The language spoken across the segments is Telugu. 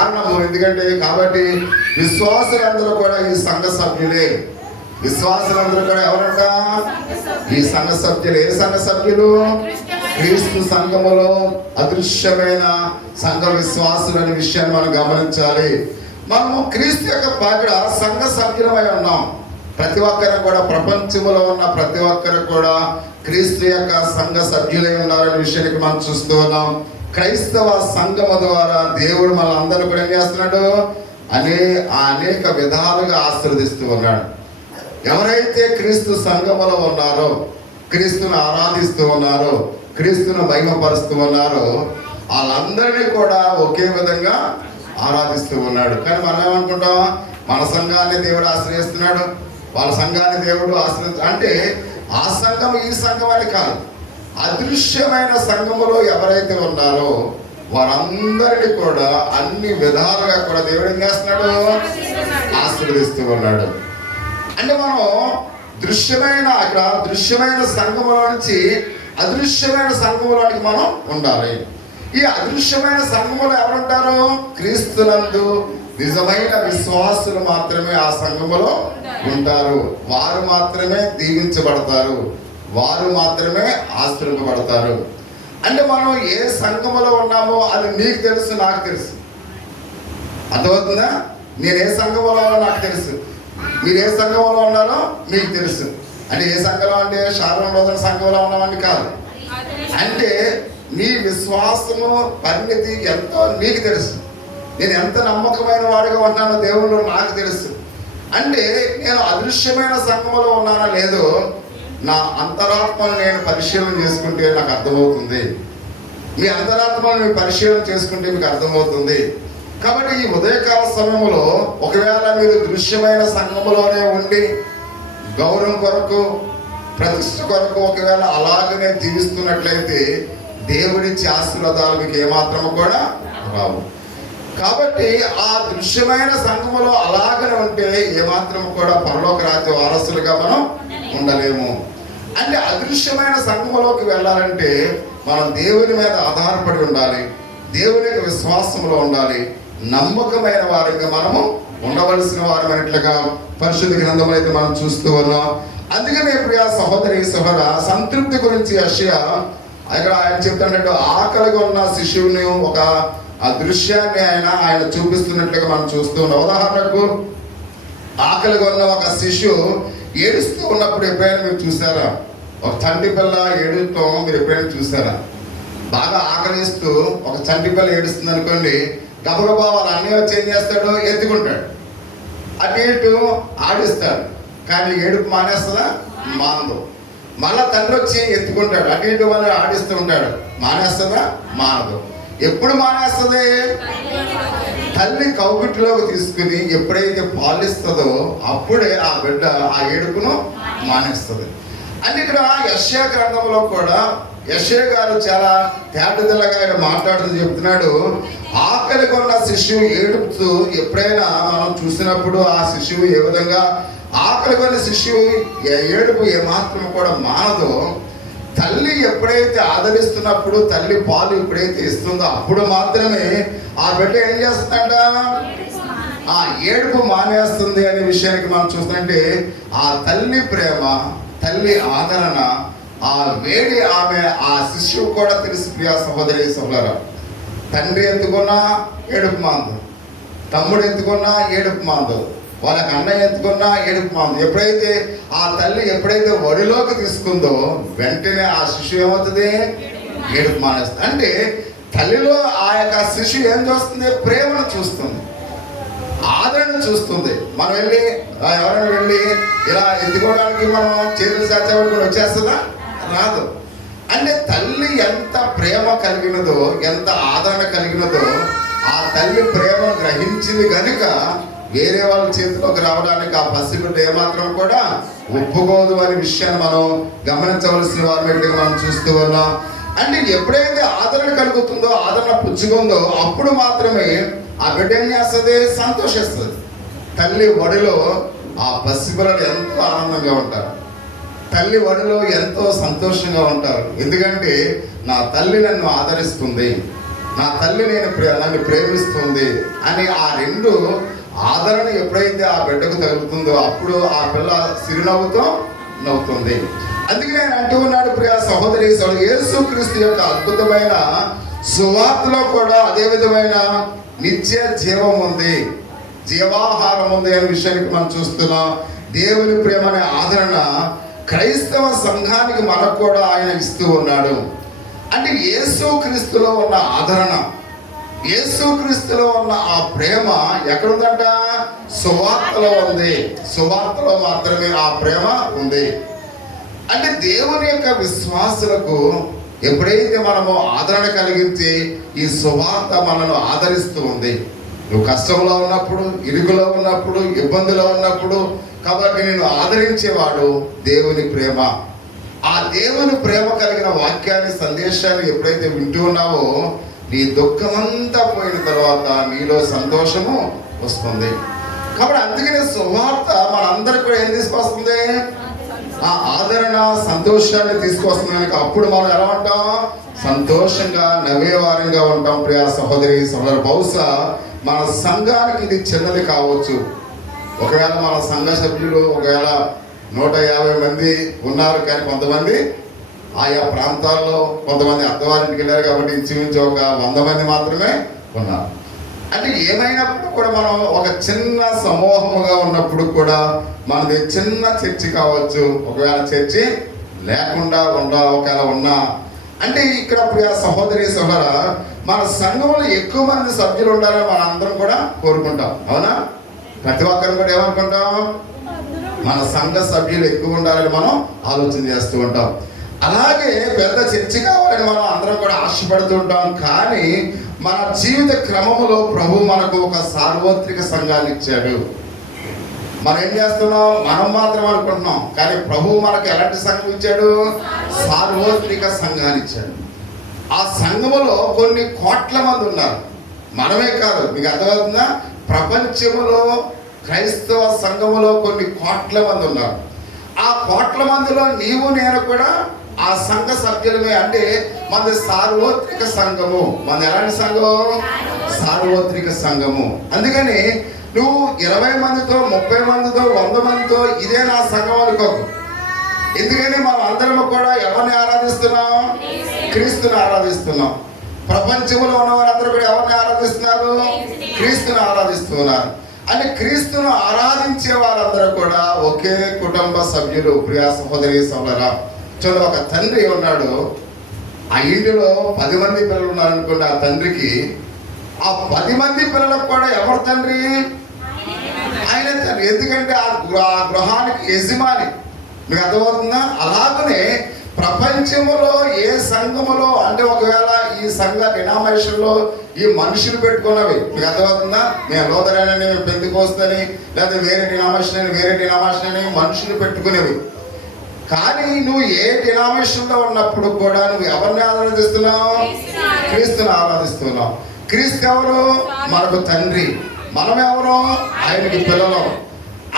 కారణము. ఎందుకంటే కాబట్టి విశ్వాసులందరూ కూడా ఈ సంఘ సభ్యులే. విశ్వాసులందరూ కూడా ఎవరంట? ఈ సంఘ సభ్యులు. ఏ సంఘ సభ్యులు? క్రీస్తు సంఘములో అదృశ్యమైన సంఘ విశ్వాసులు అనే విషయాన్ని మనం గమనించాలి. మనము క్రీస్తు యొక్క పాత్ర సంఘ సభ్యులమై ఉన్నాం. ప్రతి ఒక్కరు కూడా, ప్రపంచంలో ఉన్న ప్రతి ఒక్కరు కూడా క్రీస్తు యొక్క సంఘ సభ్యులై ఉన్నారనే విషయానికి మనం చూస్తూ ఉన్నాం. క్రైస్తవ సంఘము ద్వారా దేవుడు మనందరూ కూడా ఏం చేస్తున్నాడు? అనేక విధాలుగా ఆశీర్వదిస్తూ ఉన్నాడు. ఎవరైతే క్రీస్తు సంఘములో ఉన్నారో, క్రీస్తును ఆరాధిస్తూ ఉన్నారో, క్రీస్తును మహిమపరుస్తూ ఉన్నారో, వాళ్ళందరినీ కూడా ఒకే విధంగా ఆరాధిస్తూ ఉన్నాడు. కానీ మనం ఏమనుకుంటాం? మన సంఘాన్ని దేవుడు ఆశ్రయిస్తున్నాడు, వాళ్ళ సంఘాన్ని దేవుడు అంటే ఆ సంఘం ఈ సంఘం అని కాదు. అదృశ్యమైన సంఘములో ఎవరైతే ఉన్నారో వారందరినీ కూడా అన్ని విధాలుగా కూడా దేవుడు ఏం చేస్తున్నాడు? ఆశీర్వదిస్తూ ఉన్నాడు. అంటే మనం దృశ్యమైన సంఘములో నుంచి అదృశ్యమైన సంఘములోనికి మనం ఉండాలి. ఈ అదృశ్యమైన సంఘములో ఎవరుంటారు? క్రీస్తునందు నిజమైన విశ్వాసులు మాత్రమే ఆ సంఘములో ఉంటారు. వారు మాత్రమే దీవించబడతారు, వారు మాత్రమే ఆశీర్వదించబడతారు. అంటే మనం ఏ సంఘములో ఉన్నామో అది నీకు తెలుసు, నాకు తెలుసు. అర్థమవుతుందా? నేను ఏ సంఘములో ఉన్నానో నాకు తెలుసు, మీరు ఏ సంఘంలో ఉన్నారో మీకు తెలుసు. అంటే ఏ సంఘంలో అంటే శారణ రోజున సంఘంలో ఉన్నామని కాదు. అంటే నీ విశ్వాసము పరిణితి ఎంతో నీకు తెలుసు. నేను ఎంత నమ్మకమైన వాడిగా ఉన్నానో దేవుళ్ళు నాకు తెలుసు. అంటే నేను అదృశ్యమైన సంఘంలో ఉన్నానో లేదో నా అంతరాత్మను నేను పరిశీలన చేసుకుంటే నాకు అర్థమవుతుంది. మీ అంతరాత్మను మీరు పరిశీలన చేసుకుంటే మీకు అర్థమవుతుంది. కాబట్టి ఈ ఉదయకాల సమయంలో ఒకవేళ మీరు దృశ్యమైన సంఘములోనే ఉండి గౌరవం కొరకు, ప్రతిష్ట కొరకు ఒకవేళ అలాగనే జీవిస్తున్నట్లయితే దేవుడిచ్చే ఆశీర్వాదాలు మీకు ఏమాత్రము కూడా రావు. కాబట్టి ఆ దృశ్యమైన సంఘములో అలాగనే ఉంటే ఏమాత్రము కూడా పరలోక రాజ్య వారసులుగా మనం ఉండలేము. అంటే అదృశ్యమైన సంఘములోకి వెళ్ళాలంటే మనం దేవుని మీద ఆధారపడి ఉండాలి, దేవునికి విశ్వాసంలో ఉండాలి, నమ్మకమైన వారిగా మనము ఉండవలసిన వారమైనట్లుగా పరిశుద్ధ గ్రంథంలో అయితే మనం చూస్తూ ఉన్నాం. అందుకనే ప్రియ సహోదరి సహోదర, సంతృప్తి గురించి యెషయా ఆయన చెప్తున్నట్టు ఆకలిగా ఉన్న శిశువుని ఒక దృశ్యాన్ని ఆయన చూపిస్తున్నట్లుగా మనం చూస్తూ ఉన్నాం. ఉదాహరణకు ఆకలిగా ఉన్న ఒక శిశువు ఏడుస్తూ ఉన్నప్పుడు ఎప్పుడైనా మీరు చూసారా? ఒక చంటి పిల్ల ఏడుస్తూ మీరు ఎప్పుడైనా చూసారా? బాగా ఆకలిస్తూ ఒక చంటి పిల్ల ఏడుస్తుంది అనుకోండి, గబగబా వాళ్ళ అన్నీ వచ్చి ఏం చేస్తాడు? ఎత్తుకుంటాడు, అటు ఇటు ఆడిస్తాడు. కానీ ఏడుపు మానేస్తుందా? మానదు. మళ్ళా తండ్రి వచ్చి ఎత్తుకుంటాడు, అటు ఇటు వాళ్ళు ఆడిస్తూ ఉంటాడు. మానేస్తుందా? మానదు. ఎప్పుడు మానేస్తుంది? తల్లి కౌగిట్లోకి తీసుకుని ఎప్పుడైతే పాలిస్తుందో అప్పుడే ఆ బిడ్డ ఆ ఏడుపును మానేస్తుంది. అంటే ఇక్కడ యెషయా గ్రంథంలో కూడా యెషయా గారు చాలా తేటతెల్లగా ఆయన మాట్లాడుతూ చెప్తున్నాడు, ఆకలి కొన్న శిశువు ఏడుపుతూ ఎప్పుడైనా మనం చూసినప్పుడు ఆ శిశువు ఏ విధంగా ఆకలి కొన్న శిశువు ఏడుపు ఏమాత్రం కూడా మానదో, తల్లి ఎప్పుడైతే ఆదరిస్తున్నప్పుడు, తల్లి పాలు ఎప్పుడైతే ఇస్తుందో అప్పుడు మాత్రమే ఆ బిడ్డ ఏం చేస్తుందంట? ఆ ఏడుపు మానేస్తుంది అనే విషయానికి మనం చూస్తుంటే ఆ తల్లి ప్రేమ, తల్లి ఆదరణ, ఆ వేడి ఆమె ఆ శిశువు కూడా తెలుసు. ప్రియ సహోదరి సహోదరా, తండ్రి ఎత్తుకున్నా ఏడుపు మాందు, తమ్ముడు ఎత్తుకున్నా ఏడుపు మాందు, వాళ్ళకి అన్నయ్య ఎత్తుకున్నా ఏడుపు మాందు. ఎప్పుడైతే ఆ తల్లి ఎప్పుడైతే ఒడిలోకి తీసుకుందో వెంటనే ఆ శిశువు ఏమవుతుంది? ఏడుపు మానేస్తుంది. అంటే తల్లిలో ఆ యొక్క శిశువు ఏం చూస్తుంది? ప్రేమను చూస్తుంది, ఆదరణ చూస్తుంది. మనం వెళ్ళి ఎవరైనా వెళ్ళి ఇలా ఎత్తుకోవడానికి మనం చేతులు సాచేవాడు కూడా వచ్చేస్తుందా? రాదు. అంటే తల్లి ఎంత ప్రేమ కలిగినదో, ఎంత ఆదరణ కలిగినదో, ఆ తల్లి ప్రేమను గ్రహించింది కనుక వేరే వాళ్ళ చేతిలోకి రావడానికి ఆ పసిబిడ్డ ఏమాత్రం కూడా ఒప్పుకోదు అనే విషయాన్ని మనం గమనించవలసిన వారిని మనం చూస్తూ ఉన్నాం. అంటే ఎప్పుడైతే ఆదరణ కలుగుతుందో, ఆదరణ పుచ్చుకుందో అప్పుడు మాత్రమే ఆ బిడ్డ ఏం చేస్తుంది? సంతోషిస్తుంది. తల్లి ఒడిలో ఆ పసిపిల్లలు ఎంతో ఆనందంగా ఉంటారు, తల్లి ఒడిలో ఎంతో సంతోషంగా ఉంటారు. ఎందుకంటే నా తల్లి నన్ను ఆదరిస్తుంది, నా తల్లి నన్ను ప్రేమిస్తుంది అని ఆ రెండు ఆదరణ ఎప్పుడైతే ఆ బిడ్డకు తగులుతుందో అప్పుడు ఆ పిల్ల చిరునవ్వుతో నవ్వుతుంది. అందుకే ఆయన అంటూ ఉన్నాడు, ప్రియ సహోదరి యేసుక్రీస్తు యొక్క అద్భుతమైన సువార్తలో కూడా అదే విధమైన నిత్య జీవం ఉంది, జీవాహారం ఉంది అనే విషయానికి మనం చూస్తున్నాం. దేవుని ప్రేమ అనే ఆదరణ క్రైస్తవ సంఘానికి మనకు కూడా ఆయన ఇస్తూ ఉన్నాడు. అంటే యేసుక్రీస్తులో ఉన్న ఆదరణ, యేసుక్రీస్తులో ఉన్న ఆ ప్రేమ ఎక్కడుందంట? సువార్తలో ఉంది. సువార్తలో మాత్రమే ఆ ప్రేమ ఉంది. అంటే దేవుని యొక్క విశ్వాసులకు ఎప్పుడైతే మనము ఆదరణ కలిగించి ఈ సువార్త మనను ఆదరిస్తూ ఉంది. నువ్వు కష్టంలో ఉన్నప్పుడు, ఇరుకులో ఉన్నప్పుడు, ఇబ్బందిలో ఉన్నప్పుడు, కాబట్టి నేను ఆదరించేవాడు దేవుని ప్రేమ. ఆ దేవుని ప్రేమ కలిగిన వాక్యాన్ని, సందేశాన్ని ఎప్పుడైతే వింటూ ఉన్నావో నీ దుఃఖమంతా పోయిన తర్వాత నీలో సంతోషము వస్తుంది. కాబట్టి అందుకనే సువార్త మనందరికీ కూడా ఏం తీసుకొస్తుంది? ఆ ఆదరణ, సంతోషాన్ని తీసుకొస్తుంది. అప్పుడు మనం ఎలా ఉంటాం? సంతోషంగా నవ్వేవారంగా ఉంటాం. ప్రియ సహోదరి సహోదరు, బహుశా మన సంఘానికి ఇది చిన్నది కావచ్చు. ఒకవేళ మన సంఘ సభ్యులు ఒకవేళ 150 మంది ఉన్నారు, కానీ కొంతమంది ఆయా ప్రాంతాల్లో కొంతమంది అత్తవారింటికి వెళ్ళారు కాబట్టి ఇంచుమించు ఒక 100 మంది మాత్రమే ఉన్నారు. అంటే ఏమైనప్పుడు కూడా మనం ఒక చిన్న సమూహముగా ఉన్నప్పుడు కూడా మనది చిన్న చర్చి కావచ్చు, ఒకవేళ చర్చి లేకుండా ఒకవేళ ఉన్నా, అంటే ఇక్కడ ప్రియ సహోదరి సహోదర, మన సంఘంలో ఎక్కువ మంది సభ్యులు ఉండాలని మనం అందరం కూడా కోరుకుంటాం. అవునా? ప్రతి ఒక్కరు కూడా ఏమనుకుంటాం? మన సంఘ సభ్యులు ఎక్కువ ఉండాలని మనం ఆలోచన చేస్తూ ఉంటాం. అలాగే పెద్ద చర్చి కావాలని మనం అందరం కూడా ఆశపడుతూ ఉంటాం. కానీ మన జీవిత క్రమములో ప్రభు మనకు ఒక సార్వత్రిక సంఘాన్ని ఇచ్చాడు. మనం ఏం చేస్తున్నాం? మనం మాత్రం అనుకుంటున్నాం, కానీ ప్రభు మనకు ఎలాంటి సంఘం ఇచ్చాడు? సార్వత్రిక సంఘాన్ని ఇచ్చాడు. ఆ సంఘములో కొన్ని కోట్ల మంది ఉన్నారు. మనమే కాదు, మీకు అర్థమవుతుందా? ప్రపంచములో క్రైస్తవ సంఘములో కొన్ని కోట్ల మంది ఉన్నారు. ఆ కోట్ల మందిలో నీవు నేను కూడా ఆ సంఘ సభ్యులమే. అంటే మనది సార్వత్రిక సంఘము. మనది ఎలాంటి సంఘం? సార్వత్రిక సంఘము. అందుకని నువ్వు 20 మందితో, 30 మందితో, 100 మందితో ఇదే నా సంఘం అనుకోకు. ఎందుకని మనం అందరం కూడా ఎవరిని ఆరాధిస్తున్నాం? క్రీస్తుని ఆరాధిస్తున్నాం. ప్రపంచంలో ఉన్న వారందరూ కూడా ఎవరిని ఆరాధిస్తున్నారు? క్రీస్తుని ఆరాధిస్తున్నారు. అంటే క్రీస్తును ఆరాధించే వారందరూ కూడా ఒకే కుటుంబ సభ్యులు. ప్రియ సహోదరి సహోదరా, చూడండి, ఒక తండ్రి ఉన్నాడు, ఆ ఇంటిలో 10 మంది పిల్లలు ఉన్నారనుకోండి. ఆ తండ్రికి ఆ 10 మంది పిల్లలకు కూడా ఎవరు తండ్రి? ఆయన తండ్రి. ఎందుకంటే ఆ గృహానికి యజమాని. మీకు అర్థమవుతుందా? అలాగనే ప్రపంచంలో ఏ సంఘములో, అంటే ఒకవేళ ఈ సంఘ డినామినేషన్లో ఈ మనుషులు పెట్టుకున్నవి, మీకు అర్థమవుతుందా? మేము లోదరైన, మేము పెందుకోస్తుందని, లేదా వేరే డినామినేషన్ అని, వేరే డినామినేషన్ అని మనుషులు పెట్టుకునేవి. కానీ నువ్వు ఏ డినామినేషన్లో ఉన్నప్పుడు కూడా నువ్వు ఎవరిని ఆరాధిస్తున్నావు? క్రీస్తుని ఆరాధిస్తున్నావు. క్రీస్తు ఎవరు? మనకు తండ్రి. మనం ఎవరు? ఆయనకి పిల్లలు.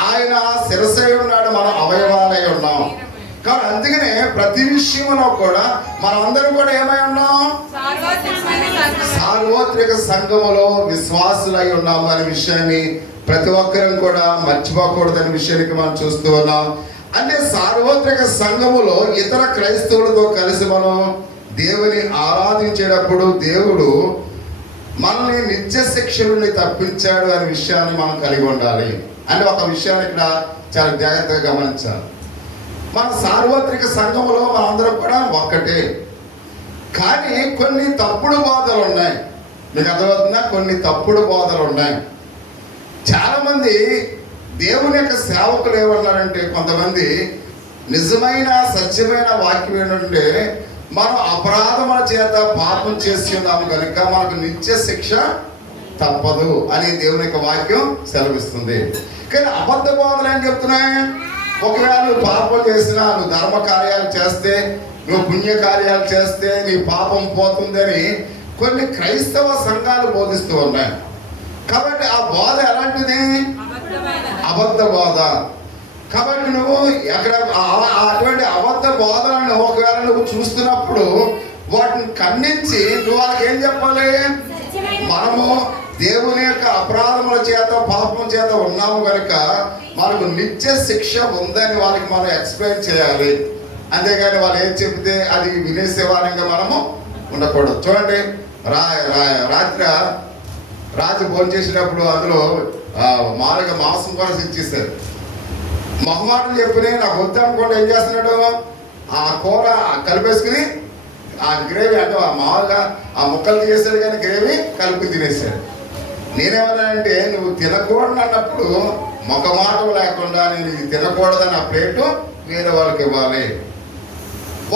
ఆయన శిరస్సై ఉన్నాడు, మనం అవయవాలై ఉన్నాం. కాబట్టి అందుకనే ప్రతి విషయంలో కూడా మనం అందరం కూడా ఏమై ఉన్నాం? సార్వత్రిక సంఘములో విశ్వాసులై ఉన్నాము అనే విషయాన్ని ప్రతి ఒక్కరం కూడా మర్చిపోకూడదనే విషయానికి మనం చూస్తూ ఉన్నాం. అంటే సార్వత్రిక సంఘములో ఇతర క్రైస్తవులతో కలిసి మనం దేవుని ఆరాధించేటప్పుడు దేవుడు మనల్ని నిత్య శిక్ష నుండి తప్పించాడు అనే విషయాన్ని మనం కలిగి ఉండాలి. అంటే ఒక విషయాన్ని ఇక్కడ చాలా జాగ్రత్తగా గమనించాలి. మన సార్వత్రిక సంఘములో మనందరం కూడా ఒక్కటే, కానీ కొన్ని తప్పుడు బోధలు ఉన్నాయి. మీకు అర్థమవుతుందా? కొన్ని తప్పుడు బోధలు ఉన్నాయి. చాలామంది దేవుని యొక్క సేవకులు ఏమన్నారంటే, కొంతమంది నిజమైన సత్యమైన వాక్యం ఏంటంటే, మనం అపరాధముల చేత పాపం చేసి ఉన్నాము కనుక మనకు నిత్య శిక్ష తప్పదు అని దేవుని యొక్క వాక్యం సెలవిస్తుంది. కానీ అబద్ధ బోధలు ఏం చెప్తున్నాయి? ఒకవేళ నువ్వు పాపం చేసినా, నువ్వు ధర్మ కార్యాలు చేస్తే, నువ్వు పుణ్య కార్యాలు చేస్తే నీ పాపం పోతుందని కొన్ని క్రైస్తవ సంఘాలు బోధిస్తూ ఉన్నాయి. కాబట్టి ఆ బోధ ఎలాంటిది? అబద్ధ బోధ. కాబట్టి నువ్వు ఎక్కడ అటువంటి అబద్ధ బోధలను ఒకవేళ నువ్వు చూస్తున్నప్పుడు వాటిని ఖండించి నువ్వు వాళ్ళకి ఏం చెప్పాలి? మనము దేవుని యొక్క అపరాధముల చేత పాపం చేత ఉన్నాము కనుక మనకు నిత్య శిక్ష ఉందని వాళ్ళకి మనం ఎక్స్ప్లెయిన్ చేయాలి. అంతేగాని వాళ్ళు ఏం చెబితే అది వినేసేవారంగా మనము ఉండకూడదు. చూడండి, రాత్రి రాత్రి భోజనం చేసేటప్పుడు అందులో మామూలుగా మాంసం కూడా ఇచ్చేసారు. మొహమాటం చెప్పిన నాకు వద్దు అనుకోండి ఏం చేస్తున్నాడు, ఆ కూర కలిపేసుకుని ఆ గ్రేవీ అంటే మామూలుగా ఆ ముక్కలు చేసాడు కానీ గ్రేవీ కలిపి తినేసాడు. నేనేమన్నానంటే నువ్వు తినకూడదు అన్నప్పుడు మొఖమాటం లేకుండా నేను ఇది తినకూడదని ఆ ప్లేటు వేరే వాళ్ళకి ఇవ్వాలి.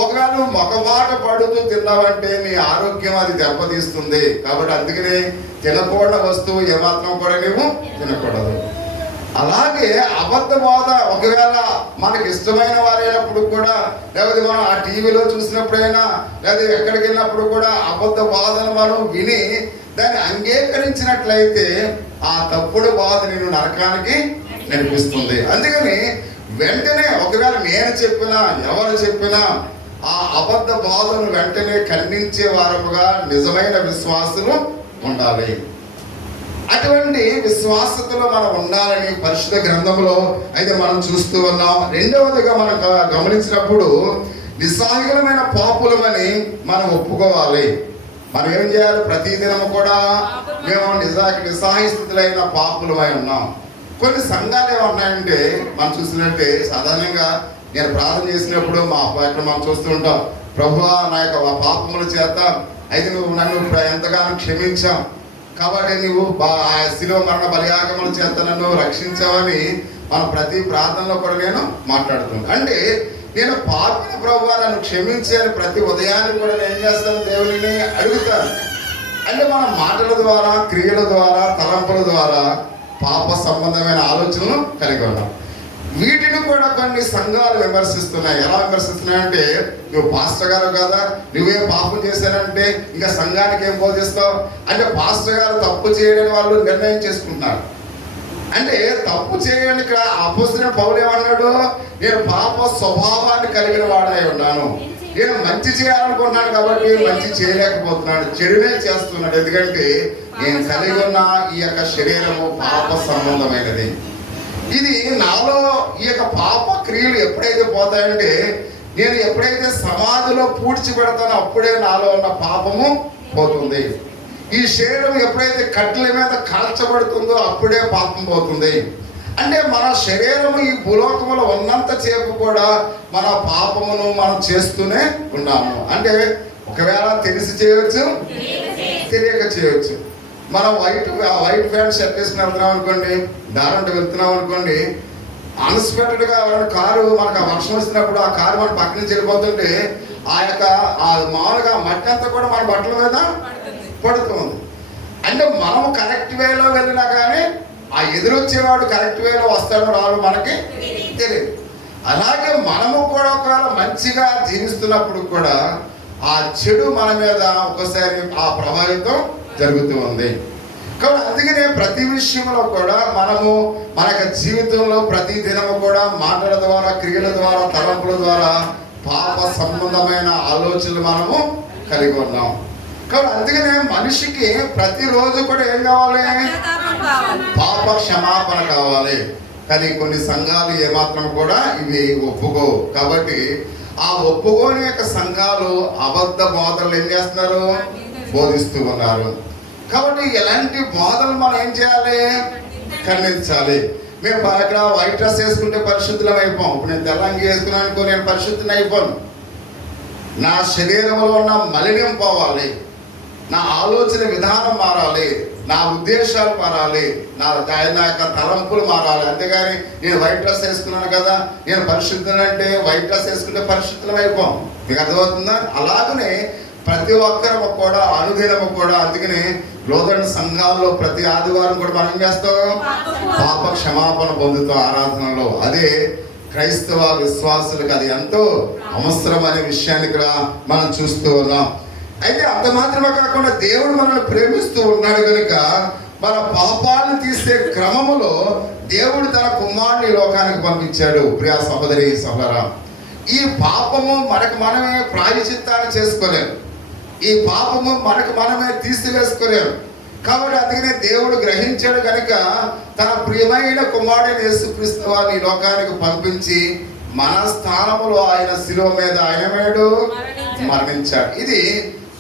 ఒకవేళ నువ్వు మొఖమాట పడుతూ తిన్నావంటే నీ ఆరోగ్యం అది దెబ్బతీస్తుంది. కాబట్టి అందుకనే తినకూడని వస్తువు ఏమాత్రం కూడా నువ్వు తినకూడదు. అలాగే అబద్ధ బోధ ఒకవేళ మనకి ఇష్టమైన వారైనప్పుడు కూడా, లేకపోతే మనం ఆ టీవీలో చూసినప్పుడైనా లేదా ఎక్కడికి వెళ్ళినప్పుడు కూడా అబద్ధ బోధను మనం విని దాన్ని అంగీకరించినట్లయితే ఆ తప్పుడు బోధ నేను నరకానికి నడిపిస్తుంది. అందుకని వెంటనే ఒకవేళ నేను చెప్పినా ఎవరు చెప్పినా ఆ అబద్ధ బోధను వెంటనే ఖండించే వారముగా నిజమైన విశ్వాసులు ఉండాలి. అటువంటి విశ్వాసతలో మనం ఉండాలని పరిశుద్ధ గ్రంథంలో అయితే మనం చూస్తూ ఉన్నాం. రెండవదిగా మనం గమనించినప్పుడు నిస్సహాయులమైన పాపులమని మనం ఒప్పుకోవాలి. మనం ఏం చేయాలి? ప్రతిదినము కూడా మేము నిస్సహాయ స్థితులైన పాపులమై ఉన్నాం. కొన్ని సంఘాలు ఏమన్నాయంటే మనం చూసినట్టే సాధారణంగా నేను ప్రార్థన చేసినప్పుడు ఇక్కడ మనం చూస్తూ ఉంటాం, ప్రభువా నా యొక్క పాపముల చేత అయితే నువ్వు నన్ను ఎంతగానో క్షమించాం కాబట్టి నువ్వు శిలువ మరణ బలియాగముల చేత నన్ను రక్షించావని మనం ప్రతి ప్రార్థనలో కూడా నేను మాట్లాడుతున్నాను. అంటే నేను పాపిని ప్రభువా నన్ను క్షమించాను ప్రతి ఉదయాన్ని కూడా నేను ఏం చేస్తాను? దేవుని అడుగుతాను. అంటే మన మాటల ద్వారా, క్రియల ద్వారా, తలంపుల ద్వారా పాప సంబంధమైన ఆలోచనలు కలిగి ఉన్నాం. వీటిని కూడా కొన్ని సంఘాలు విమర్శిస్తున్నాయి. ఎలా విమర్శిస్తున్నాయంటే, నువ్వు పాస్టర్ గారు కదా, నువ్వేం పాపం చేశానంటే ఇంకా సంఘానికి ఏం బోధిస్తావు అంటే పాస్టర్ గారు తప్పు చేయడని వాళ్ళు నిర్ణయం చేసుకుంటున్నారు. అంటే తప్పు చేయడానికి ఇక్కడ అపోస్తలుడైన పౌలు ఏమన్నాడు? నేను పాప స్వభావాన్ని కలిగిన వాడై ఉన్నాను, నేను మంచి చేయాలనుకుంటున్నాను కాబట్టి మంచి చేయలేకపోతున్నాడు, చెడునే చేస్తున్నాడు. ఎందుకంటే నేను కలిగి ఉన్న ఈ యొక్క శరీరము పాప సంబంధమైనది. ఇది నాలో ఈ యొక్క పాప క్రియలు ఎప్పుడైతే పోతాయంటే, నేను ఎప్పుడైతే సమాధిలో పూడ్చిపెడతానో అప్పుడే నాలో ఉన్న పాపము పోతుంది. ఈ శరీరం ఎప్పుడైతే కట్టెల మీద కాల్చబడుతుందో అప్పుడే పాపం పోతుంది. అంటే మన శరీరము ఈ భూలోకములో ఉన్నంత సేపు కూడా మన పాపమును మనం చేస్తూనే ఉన్నాము. అంటే ఒకవేళ తెలిసి చేయవచ్చు, తెలియక చేయవచ్చు. మనం వైట్ ప్యాంట్ షర్ట్ వేసుకుని వెళ్తున్నాం అనుకోండి, దారంటే వెళ్తున్నాం అనుకోండి, అన్ఎక్స్పెక్టెడ్గా కారు మనకు ఆ వర్షం వచ్చినప్పుడు ఆ కారు మన పక్క నుంచి వెళ్ళిపోతుంటే ఆ యొక్క మామూలుగా మట్టి అంతా కూడా మన బట్టల మీద పడుతుంది. అంటే మనము కరెక్ట్ వేలో వెళ్ళినా కానీ ఆ ఎదురొచ్చేవాడు కరెక్ట్ వేలో వస్తాడో రాడు మనకి తెలియదు. అలాగే మనము కూడా ఒకవేళ మంచిగా జీవిస్తున్నప్పుడు కూడా ఆ చెడు మన మీద ఒకసారి ఆ ప్రభావితం జరుగుతూ ఉంది. కాబట్టి అందుకనే ప్రతి విషయంలో కూడా మనము మన యొక్క జీవితంలో ప్రతి దినము కూడా మాటల ద్వారా, క్రియల ద్వారా, తలంపుల ద్వారా పాప సంబంధమైన ఆలోచనలు మనము కలిగి ఉన్నాం. కాబట్టి అందుకనే మనిషికి ప్రతిరోజు కూడా ఏం కావాలి? పాప క్షమాపణ కావాలి. కానీ కొన్ని సంఘాలు ఏమాత్రం కూడా ఇవి ఒప్పుకో. కాబట్టి ఆ ఒప్పుకోని యొక్క సంఘాలు అబద్ధ బోధనలు ఏం చేస్తున్నారు? బోధిస్తూ ఉన్నారు. కాబట్టి ఎలాంటి బోధనలు మనం ఏం చేయాలి? ఖండించాలి. మేము ఇక్కడ వైట్ డ్రెస్ వేసుకుంటే పరిశుద్ధులం అయిపోం. ఇప్పుడు నేను తెల్లంగి వేసుకున్నాను అనుకో, నేను పరిశుద్ధిని అయిపోను. నా శరీరంలో ఉన్న మలినం పోవాలి, నా ఆలోచన విధానం మారాలి, నా ఉద్దేశాలు మారాలి, నా యొక్క తలంపులు మారాలి. అంతేగాని నేను వైట్ డ్రెస్ వేసుకున్నాను కదా, నేను పరిశుద్ధులు అంటే వైట్ డ్రెస్ వేసుకుంటే పరిశుద్ధులం అయిపోం. మీకు అర్థమవుతుందా? అలాగనే ప్రతి ఒక్కరు కూడా అనుదినము కూడా, అందుకని లోదన సంఘాల్లో ప్రతి ఆదివారం కూడా మనం చేస్తాం, పాప క్షమాపణ పొందుతాం ఆరాధనలో. అదే క్రైస్తవ విశ్వాసులకు అది ఎంతో అవసరం అనే విషయాన్ని కూడా మనం చూస్తూ ఉన్నాం. అయితే అంత మాత్రమే కాకుండా దేవుడు మనల్ని ప్రేమిస్తూ ఉన్నాడు కనుక మన పాపాలను తీసే క్రమములో దేవుడు తన కుమారుని లోకానికి పంపించాడు. ప్రియా సహోదరి సహోదరా, ఈ పాపము మనకు మనమే ప్రాయశ్చిత్తాన్ని చేసుకోలేము. ఈ పాపము మనకు మనమే తీసివేసుకోలేము. కాబట్టి అందుకనే దేవుడు గ్రహించాడు కనుక తన ప్రియమైన కుమారుడైన యేసుక్రీస్తు వారిని ఈ లోకానికి పంపించి మన స్థానములో ఆయన శిలువ మీద ఆయన మరణించాడు. ఇది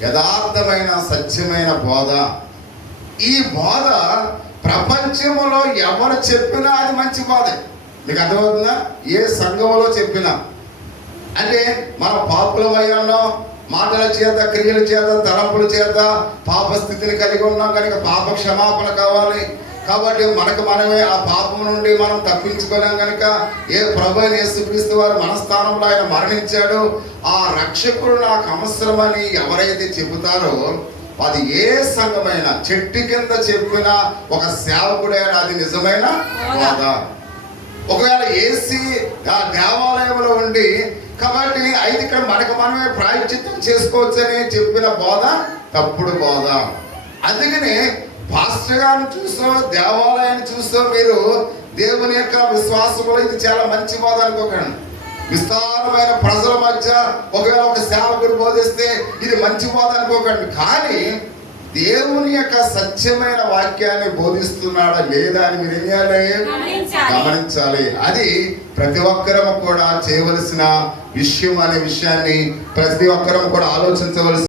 యథార్థమైన సత్యమైన బోధ. ఈ బోధ ప్రపంచంలో ఎవరు చెప్పినా అది మంచి బోధ. మీకు అర్థమవుతుందా? ఏ సంఘంలో చెప్పినా, అంటే మన పాపులమయ్యాలో మాటల చేత, క్రియల చేత, తలంపుల చేత పాప స్థితిని కలిగి ఉన్నాం కనుక పాప క్షమాపణ కావాలి. కాబట్టి మనకు మనమే ఆ పాపం నుండి మనం తప్పించుకోలేం కనుక ఏ ప్రభువైన యేసుక్రీస్తు వారు మన స్థానంలో ఆయన మరణించాడు, ఆ రక్షకుడు నాకు అవసరమని ఎవరైతే చెబుతారో అది ఏ సంఘమైనా, చెట్టు కింద చెప్పిన ఒక సేవకుడైనా అది నిజమైన బోధ. ఒకవేళ ఏసీ ఆ దేవాలయంలో ఉండి కాబట్టి అయితే ఇక్కడ మనకు మనమే ప్రాయశ్చిత్తం చేసుకోవచ్చని చెప్పిన బోధ తప్పుడు బోధ. అందుకని పాస్టర్ గారిని చూసో దేవాలయాన్ని చూసో మీరు దేవుని యొక్క విశ్వాసంలో ఇది చాలా మంచి బోధ అనుకోకండి. విస్తారమైన ప్రజల మధ్య ఒకవేళ ఒక సేవకుడు బోధిస్తే ఇది మంచి బోధ అనుకోకండి. కానీ దేవుని యొక్క సత్యమైన వాక్యాన్ని బోధిస్తున్నాడా లేదా అని మీరు ఏం చేయాలి? గమనించాలి. అది ప్రతి ఒక్కరము కూడా చేయవలసిన విషయం అనే విషయాన్ని ప్రతి ఒక్కరము కూడా ఆలోచించవలసి